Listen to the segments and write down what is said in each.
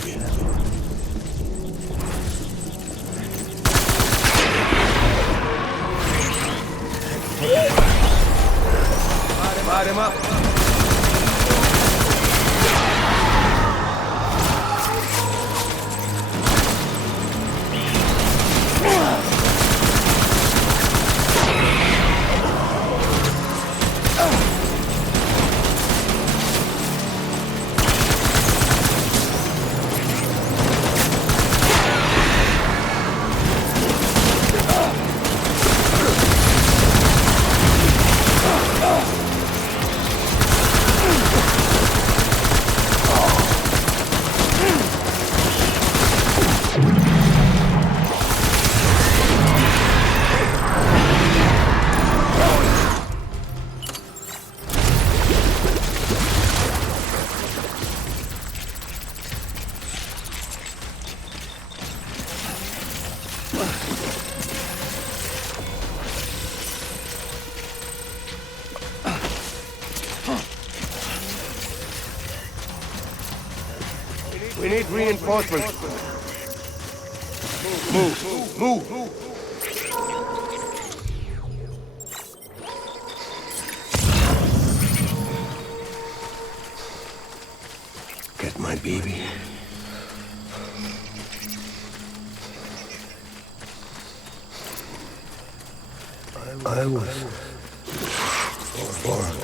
have you. Light him up. We need reinforcements. Move. Get my baby. I was born.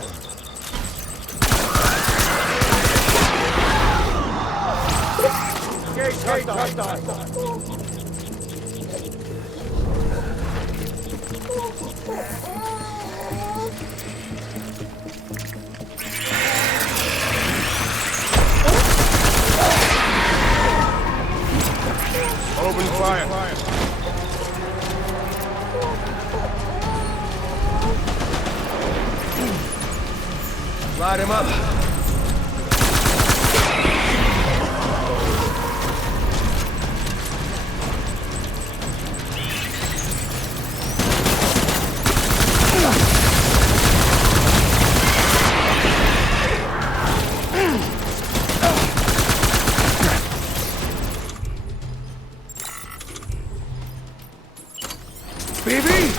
Open fire. Light him up. Baby!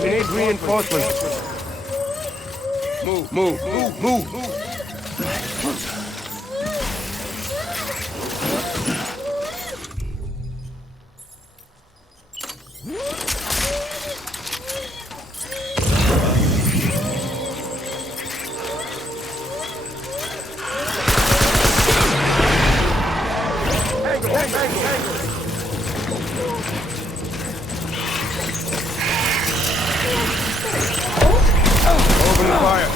We need reinforcements. Move. Open fire.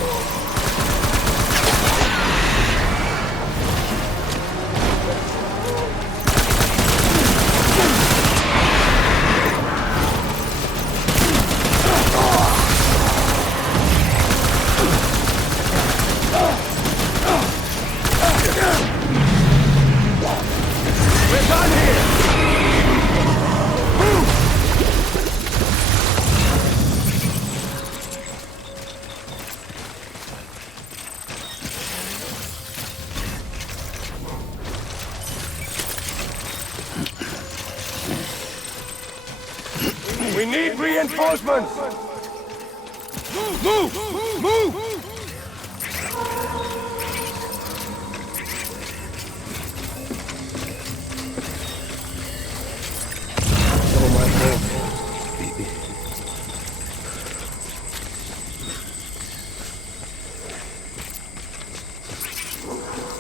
We're done here. We need reinforcements! Move! Oh, my God. Baby.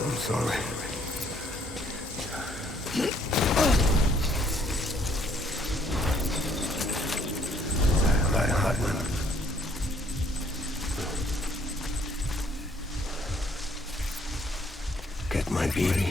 I'm sorry. Get my baby.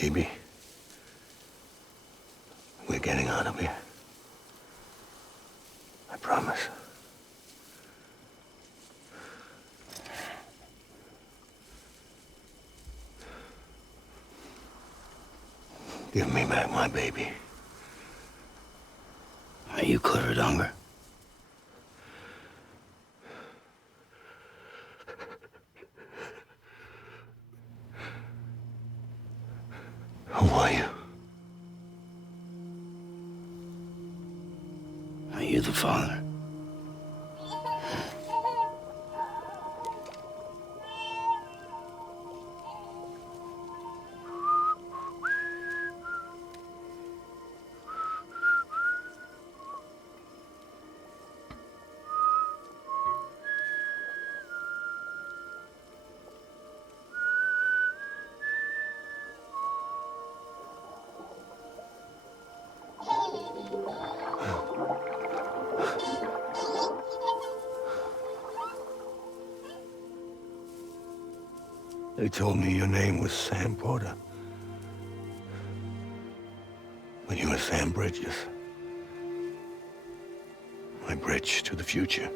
Baby, we're getting out of here. I promise. Give me back my baby. Are you Clifford Unger? Who are you? Are you the father? They told me your name was Sam Porter. But you were Sam Bridges. My bridge to the future.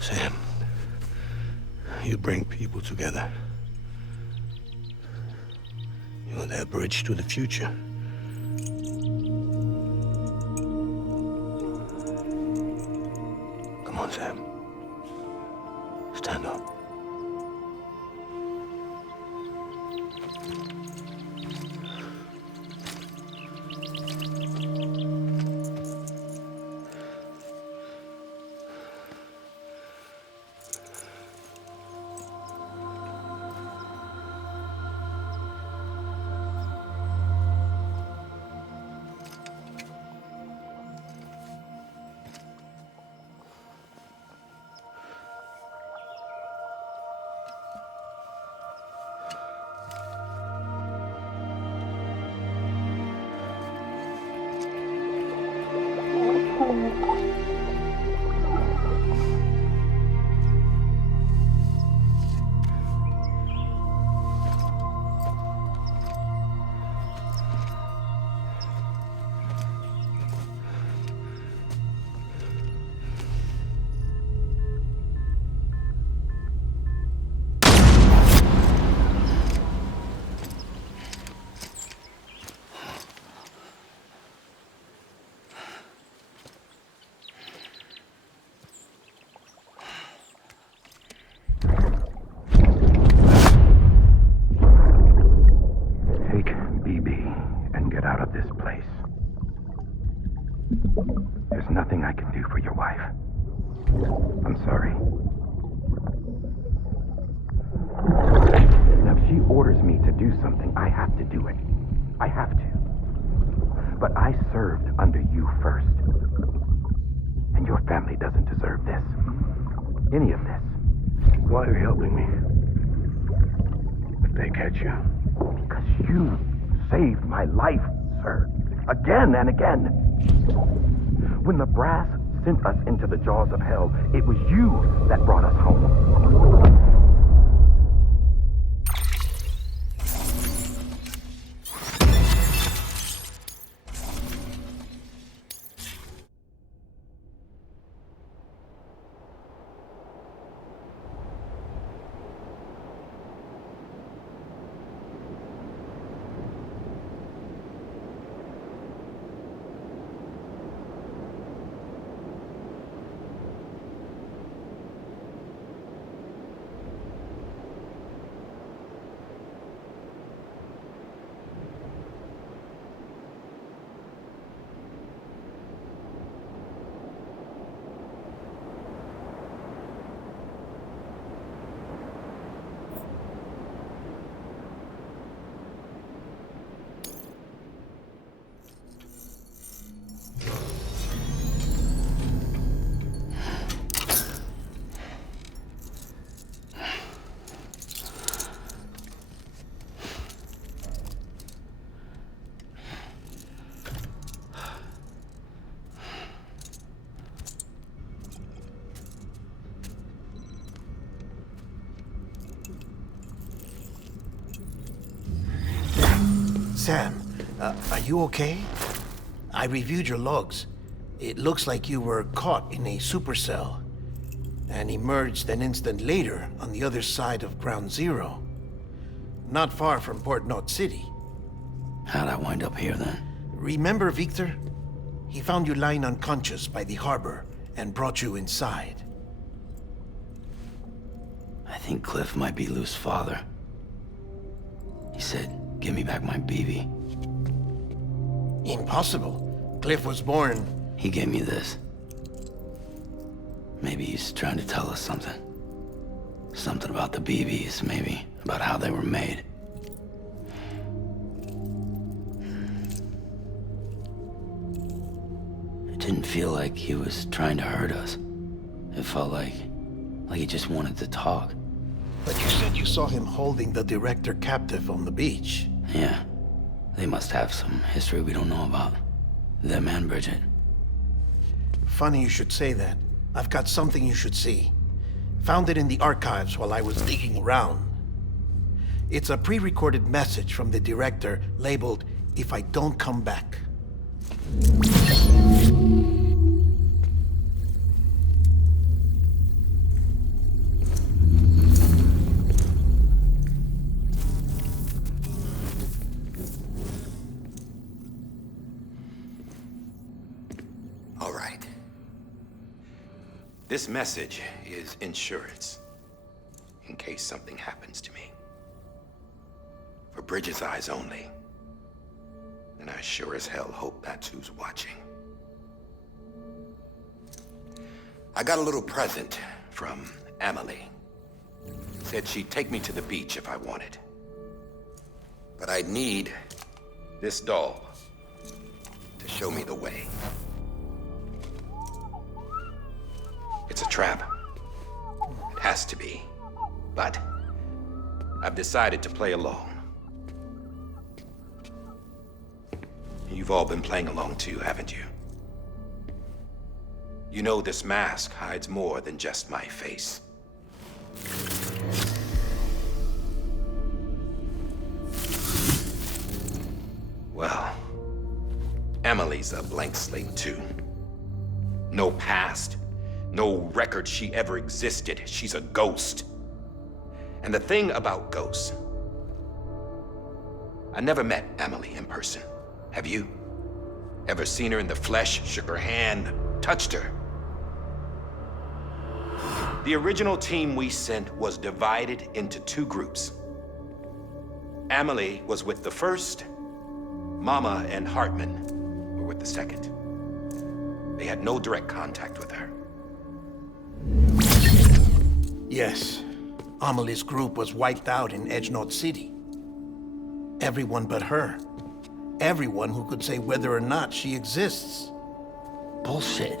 Sam, you bring people together. You're their bridge to the future. Come on, Sam. Stand up. There's nothing I can do for your wife. I'm sorry. Now, if she orders me to do something, I have to do it. I have to. But I served under you first. And your family doesn't deserve this. Any of this. Why are you helping me? If they catch you. Because you saved my life, sir. Again and again. When the brass sent us into the jaws of hell, it was you that brought us home. Sam, are you okay? I reviewed your logs. It looks like you were caught in a supercell and emerged an instant later on the other side of Ground Zero. Not far from Port Knot City. How'd I wind up here then? Remember Victor? He found you lying unconscious by the harbor and brought you inside. I think Cliff might be Lou's father. He said, give me back my BB. Impossible. Cliff was born... He gave me this. Maybe he's trying to tell us something. Something about the BBs, maybe. About how they were made. It didn't feel like he was trying to hurt us. It felt like he just wanted to talk. But you said you saw him holding the director captive on the beach. Yeah. They must have some history we don't know about. Them and Bridget. Funny you should say that. I've got something you should see. Found it in the archives while I was digging around. It's a pre-recorded message from the director labeled, "If I don't come back." All right. This message is insurance, in case something happens to me. For Bridget's eyes only. And I sure as hell hope that's who's watching. I got a little present from Emily. Said she'd take me to the beach if I wanted. But I'd need this doll to show me the way. It's a trap. It has to be. But I've decided to play along. You've all been playing along too, haven't you? You know this mask hides more than just my face. Well, Emily's a blank slate too. No past. No record she ever existed. She's a ghost. And the thing about ghosts, I never met Emily in person. Have you? Ever seen her in the flesh, shook her hand, touched her? The original team we sent was divided into two groups. Emily was with the first. Mama and Hartman were with the second. They had no direct contact with her. Yes. Amelie's group was wiped out in Edge Knot City. Everyone but her. Everyone who could say whether or not she exists. Bullshit.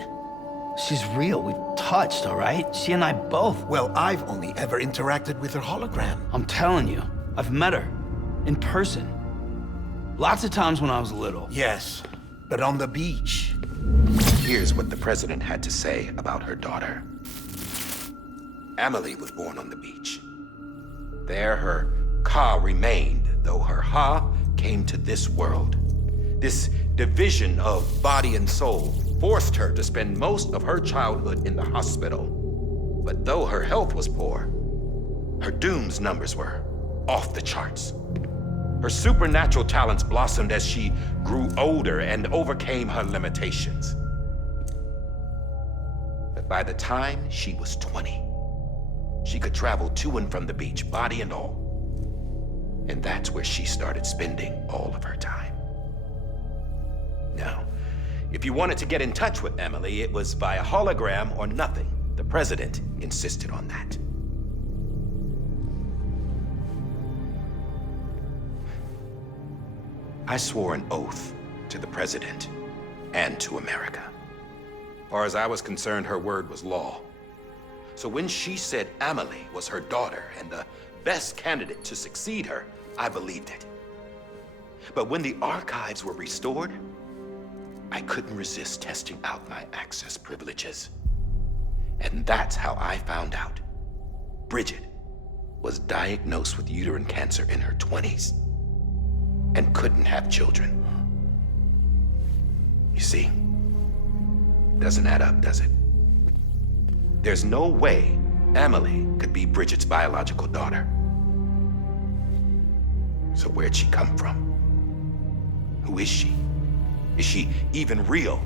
She's real. We've touched, all right? She and I both. Well, I've only ever interacted with her hologram. I'm telling you, I've met her. In person. Lots of times when I was little. Yes, but on the beach. Here's what the president had to say about her daughter. Emily was born on the beach. There her Ka remained, though her Ha came to this world. This division of body and soul forced her to spend most of her childhood in the hospital. But though her health was poor, her Doom's numbers were off the charts. Her supernatural talents blossomed as she grew older and overcame her limitations. But by the time she was 20, she could travel to and from the beach, body and all. And that's where she started spending all of her time. Now, if you wanted to get in touch with Emily, it was via hologram or nothing. The president insisted on that. I swore an oath to the president and to America. As far as I was concerned, her word was law. So when she said Emily was her daughter and the best candidate to succeed her, I believed it. But when the archives were restored, I couldn't resist testing out my access privileges. And that's how I found out Bridget was diagnosed with uterine cancer in her 20s. and couldn't have children. You see, doesn't add up, does it? There's no way Emily could be Bridget's biological daughter. So where'd she come from? Who is she? Is she even real?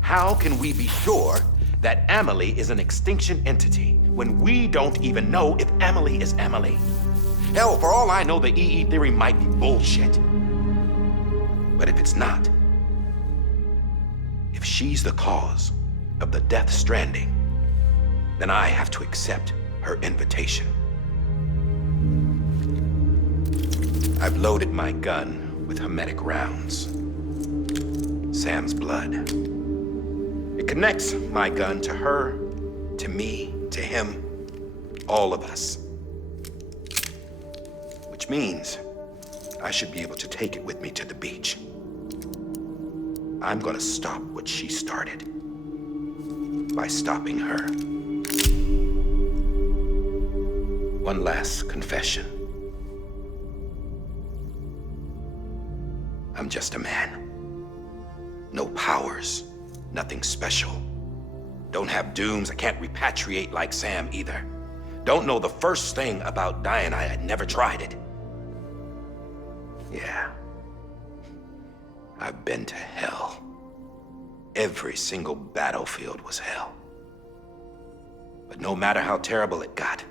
How can we be sure that Emily is an extinction entity when we don't even know if Emily is Emily? Hell, for all I know, the EE theory might be bullshit. But if it's not, if she's the cause of the death stranding, then I have to accept her invitation. I've loaded my gun with hermetic rounds. Sam's blood. It connects my gun to her, to me, to him, all of us. Which means I should be able to take it with me to the beach. I'm gonna stop what she started by stopping her. One last confession. I'm just a man. No powers, nothing special. Don't have dooms, I can't repatriate like Sam either. Don't know the first thing about dying, I had never tried it. Yeah. I've been to hell. Every single battlefield was hell. But no matter how terrible it got,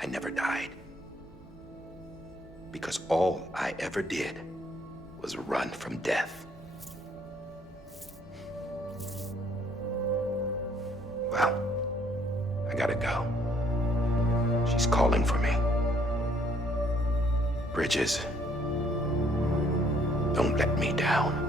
I never died. Because all I ever did was run from death. Well, I gotta go. She's calling for me. Bridges, don't let me down.